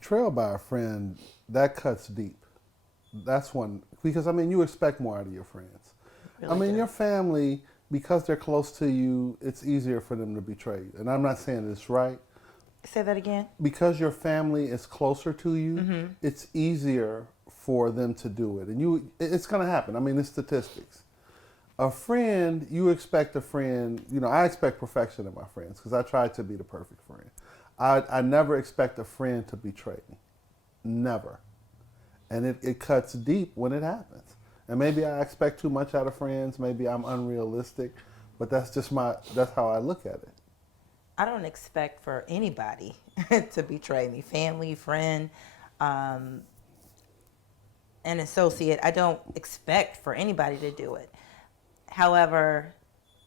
Betrayal by a friend, that cuts deep. That's one, because I mean, you expect more out of your friends. I Really mean, do. your family, because they're close to you, it's easier for them to betray you. And I'm not saying it's right. Say that again. Because your family is closer to you, Mm-hmm. it's easier for them to do it. And it's going to happen. I mean, it's statistics. A friend, you expect a friend, I expect perfection in my friends because I try to be the perfect friend. I never expect a friend to betray me. Never. And it cuts deep when it happens. And maybe I expect too much out of friends. Maybe I'm unrealistic, but that's how I look at it. I don't expect for anybody to betray me, family, friend, um, an associate. I don't expect for anybody to do it. However,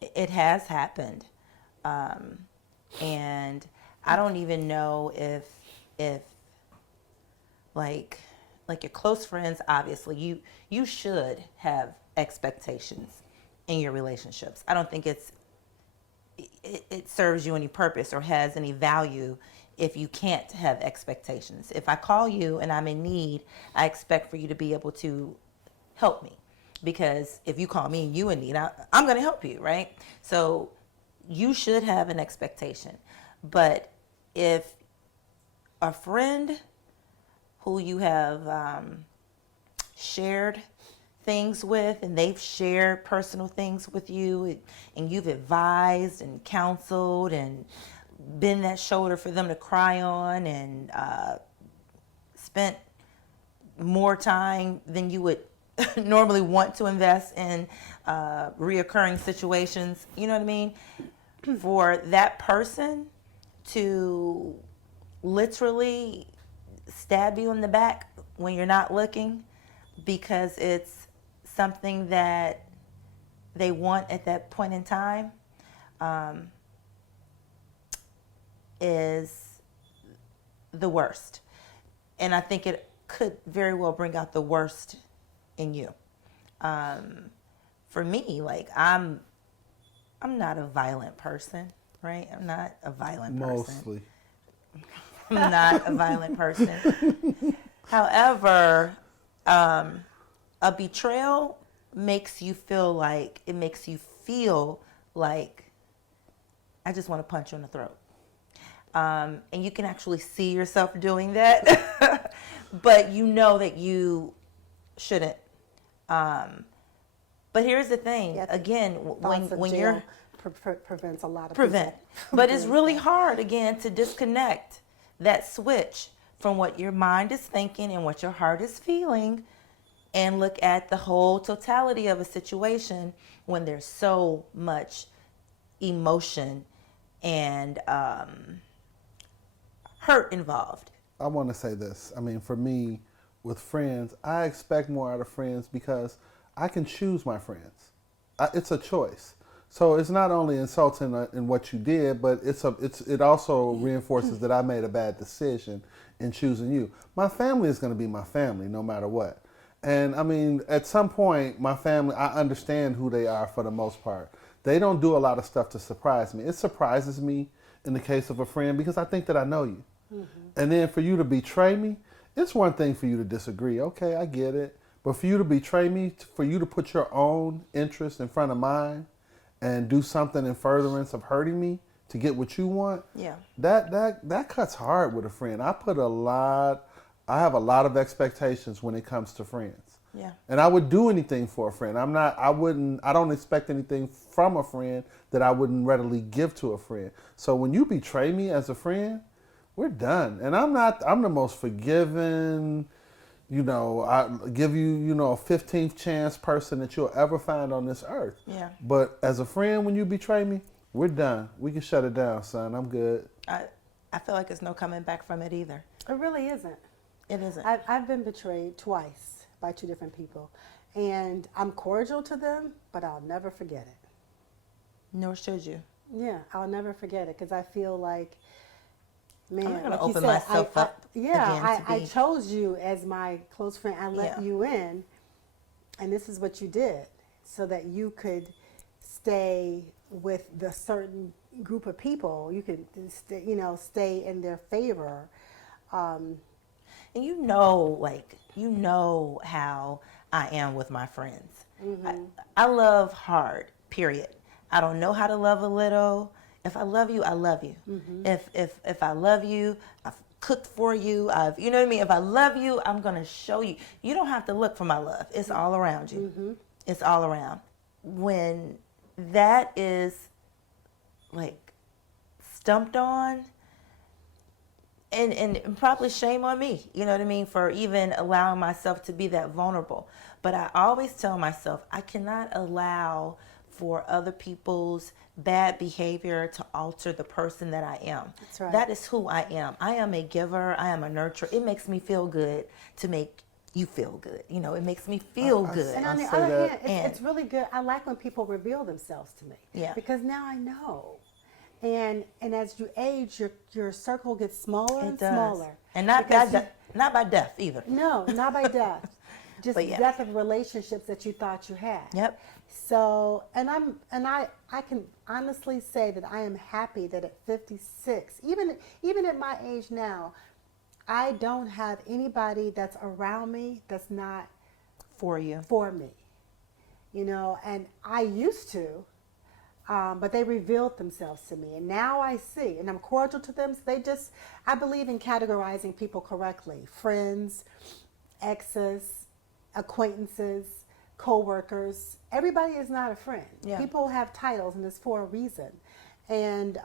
it has happened, um, and I don't even know if like like your close friends. Obviously, you should have expectations in your relationships. I don't think it serves you any purpose or has any value if you can't have expectations. If I call you and I'm in need, I expect for you to be able to help me. Because if you call me and you in need, I'm going to help you, right? So you should have an expectation. But if a friend who you have shared things with and they've shared personal things with you and you've advised and counseled and been that shoulder for them to cry on and spent more time than you would normally want to invest in reoccurring situations, you know what I mean? For that person to literally stab you in the back when you're not looking because it's something that they want at that point in time um, is the worst. And I think it could very well bring out the worst in you. Um, for me, like I'm not a violent person, right? I'm not a violent person. Mostly. I'm not a violent person. However, um, a betrayal makes you feel like I just want to punch you in the throat. And you can actually see yourself doing that, but you know that you shouldn't. Um, but here's the thing: Yeah, I think again, thoughts of when you're jail prevents a lot of prevent, people from but it's doing really stuff. hard again to disconnect that switch from what your mind is thinking and what your heart is feeling and look at the whole totality of a situation when there's so much emotion and hurt involved. I want to say this. I mean, for me, with friends, I expect more out of friends because I can choose my friends. It's a choice. So it's not only insulting in what you did, but it also reinforces that I made a bad decision in choosing you. My family is going to be my family no matter what. And I mean, at some point, my family, I understand who they are for the most part. They don't do a lot of stuff to surprise me. It surprises me in the case of a friend because I think that I know you. And then for you to betray me, it's one thing for you to disagree. Okay, I get it. But for you to betray me, for you to put your own interest in front of mine and do something in furtherance of hurting me to get what you want, Yeah. that cuts hard with a friend. I have a lot of expectations when it comes to friends. Yeah. And I would do anything for a friend. I don't expect anything from a friend that I wouldn't readily give to a friend. So when you betray me as a friend, we're done. And I'm the most forgiving, I give you, a 15th chance person that you'll ever find on this earth. Yeah. But as a friend, when you betray me, we're done. We can shut it down, son. I'm good. I I feel like there's no coming back from it either. It really isn't. It isn't. I've been betrayed twice by two different people. And I'm cordial to them, but I'll never forget it. Nor should you. Yeah, I'll never forget it because I feel like, man, I'm not gonna like you open said, myself up yeah, again to I be- chose you as my close friend. I let Yeah. you in, and this is what you did so that you could stay with the certain group of people. You could, stay in their favor. And you know how I am with my friends. I love hard, period. I don't know how to love a little. If I love you, I love you. If I love you, I've cooked for you. You know what I mean? If I love you, I'm going to show you. You don't have to look for my love. It's all around you. It's all around. When that is like stumped on, and probably shame on me, you know what I mean, for even allowing myself to be that vulnerable. But I always tell myself I cannot allow for other people's bad behavior to alter the person that I am. That's right. That is who I am. I am a giver. I am a nurturer. It makes me feel good to make you feel good. You know, it makes me feel good. And on the say other that- hand, it's really good. I like when people reveal themselves to me. Yeah. Because now I know. And as you age, your circle gets smaller and It does. smaller. And not by death either. No, not by death. Just But yeah. death of relationships that you thought you had. Yep. So, and I can honestly say that I am happy that at 56, even at my age now, I don't have anybody that's around me that's not For you. for me. You know, and I used to, but they revealed themselves to me, and now I see, and I'm cordial to them. So I believe in categorizing people correctly: friends, exes, acquaintances, co-workers. Everybody is not a friend. Yeah. People have titles, and it's for a reason. And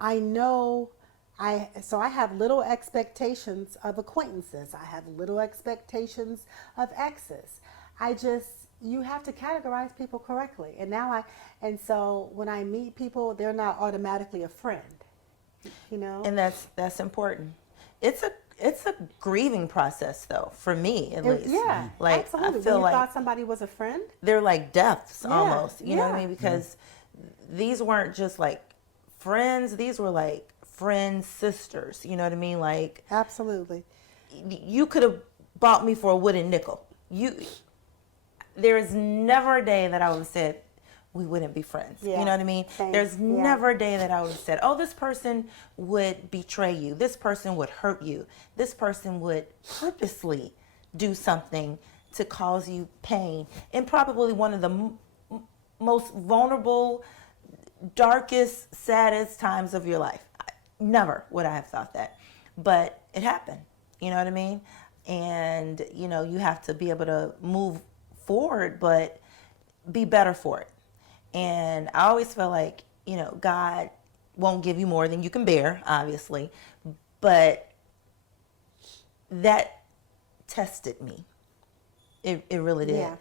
I know I have little expectations of acquaintances. I have little expectations of exes. You have to categorize people correctly. And so when I meet people, they're not automatically a friend. You know? And that's important. It's a grieving process though, for me at least. Yeah, like absolutely. I feel when you like thought somebody was a friend? they're like deaths Yeah, almost. You know what I yeah. mean? Because these weren't just like friends, these were like friends, sisters. You know what I mean? Like Absolutely. you could have bought me for a wooden nickel. There is never a day that I would have said we wouldn't be friends. Yeah. You know what I mean? Same. There's Yeah. never a day that I would have said, oh, this person would betray you. This person would hurt you. This person would purposely do something to cause you pain. In probably one of the most vulnerable, darkest, saddest times of your life. Never would I have thought that. But it happened. You know what I mean? And, you know, you have to be able to move forward, but be better for it. And I always feel like, you know, God won't give you more than you can bear, obviously. But that tested me. It really did. Yeah.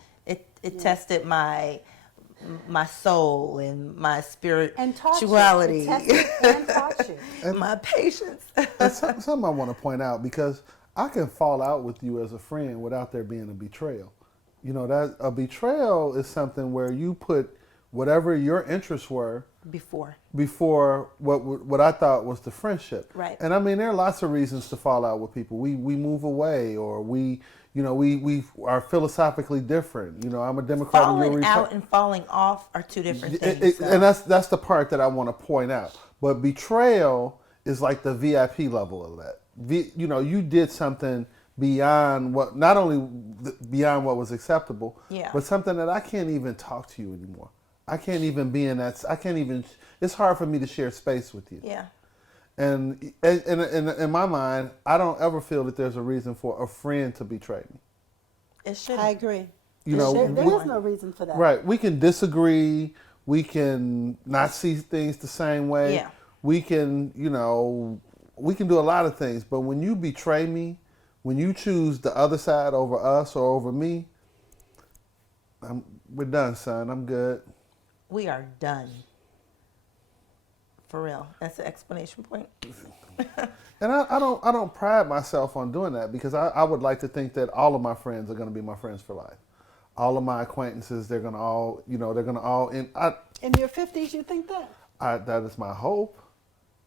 It tested my soul and my And taught you. spirituality, It tested and taught you. my patience. That's something I want to point out, because I can fall out with you as a friend without there being a betrayal. You know, that a betrayal is something where you put whatever your interests were Before. what I thought was the friendship. Right. And I mean, there are lots of reasons to fall out with people. We move away, or we are philosophically different. You know, I'm a Democrat and you're a Falling Republican. out and falling off are two different things. so. And that's the part that I want to point out. But betrayal is like the VIP level of that. You know, you did something beyond what, not only beyond what was acceptable, Yeah. but something that I can't even talk to you anymore. I can't even be in that. It's hard for me to share space with you. Yeah. And in my mind, I don't ever feel that there's a reason for a friend to betray me. It should. I agree. You know, there is no reason for that. right? We can disagree. We can not see things the same way. Yeah. We can, you know, we can do a lot of things. But when you betray me, when you choose the other side over us or over me, we're done, son. I'm good. We are done. For real. That's the explanation point. And I don't pride myself on doing that, because I would like to think that all of my friends are going to be my friends for life. All of my acquaintances, they're going to all in your 50s, you think that? that is my hope.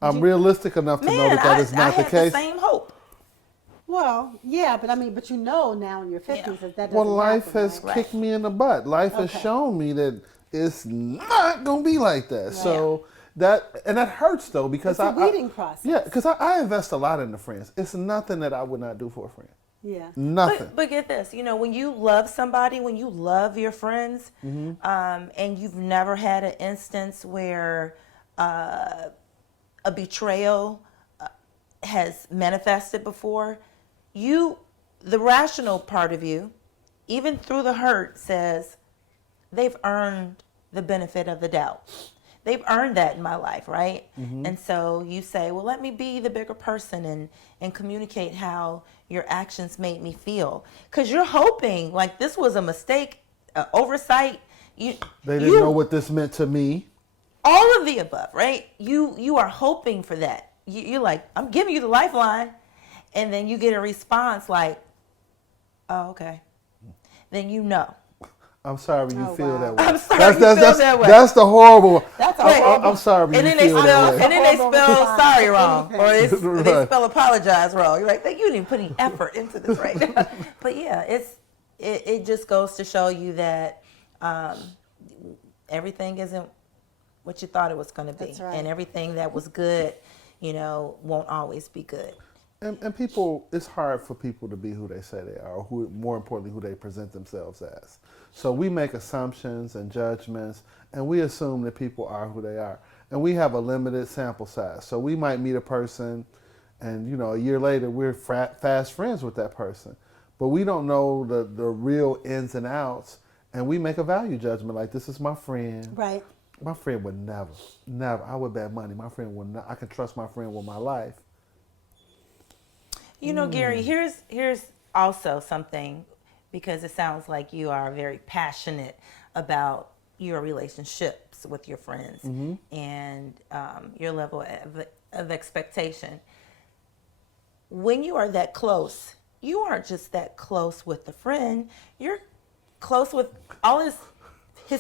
I'm realistic enough to know that is not I the had case. the same hope. Well, yeah, but I mean, you know now in your 50s that doesn't Well, life happen, has right? kicked me in the butt. Life has Okay. shown me that it's not going to be like that. So and that hurts though because It's a weeding process. Yeah, because I invest a lot into friends. It's nothing that I would not do for a friend. Yeah. Nothing. But get this, when you love somebody, when you love your friends, and you've never had an instance where a betrayal has manifested before, the rational part of you, even through the hurt, says they've earned the benefit of the doubt. They've earned that in my life, right? And so you say, well, let me be the bigger person and communicate how your actions made me feel. Because you're hoping, like this was a mistake, oversight. They didn't know what this meant to me. All of the above, right? You are hoping for that. You're like, I'm giving you the lifeline. And then you get a response like, oh, okay. Then you know. I'm sorry you feel that way. I'm sorry you feel that way. That's the horrible. That's I'm sorry you feel that way. And then they spell sorry wrong, or they Right. spell apologize wrong. You're like, you didn't even put any effort into this right now. But yeah, it just goes to show you that everything isn't what you thought it was going to be, That's right. and everything that was good, won't always be good. And people, it's hard for people to be who they say they are, or more importantly, who they present themselves as. So we make assumptions and judgments, and we assume that people are who they are. And we have a limited sample size. So we might meet a person, and a year later, we're fast friends with that person. But we don't know the real ins and outs, and we make a value judgment like, this is my friend. Right. My friend would never, I would bet money, my friend would not, I can trust my friend with my life. Gary, here's also something, because it sounds like you are very passionate about your relationships with your friends and your level of expectation. When you are that close, you aren't just that close with the friend, you're close with all his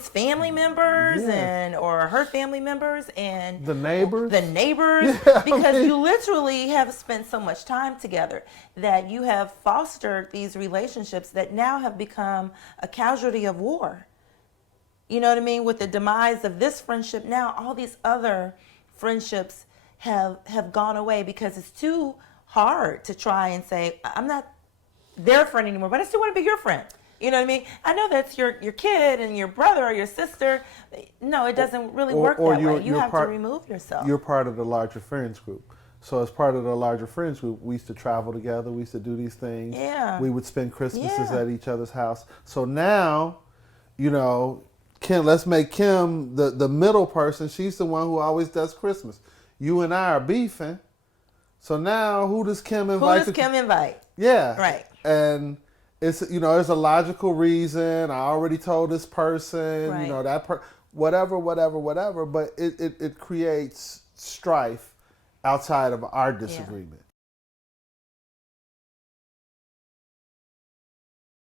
family members or her family members and the neighbors because you literally have spent so much time together that you have fostered these relationships that now have become a casualty of war. You know what I mean? With the demise of this friendship, now all these other friendships have gone away because it's too hard to try and say, I'm not their friend anymore, but I still want to be your friend. You know what I mean? I know that's your kid and your brother or your sister. No, it doesn't really work that way. You have to remove yourself. You're part of the larger friends group. So as part of the larger friends group, we used to travel together. We used to do these things. Yeah. We would spend Christmases at each other's house. So now, Kim, let's make Kim the middle person. She's the one who always does Christmas. You and I are beefing. So now who does Kim invite? Who does Kim invite? Yeah. Right. And it's, there's a logical reason. I already told this person, right. That whatever. But it creates strife outside of our disagreement.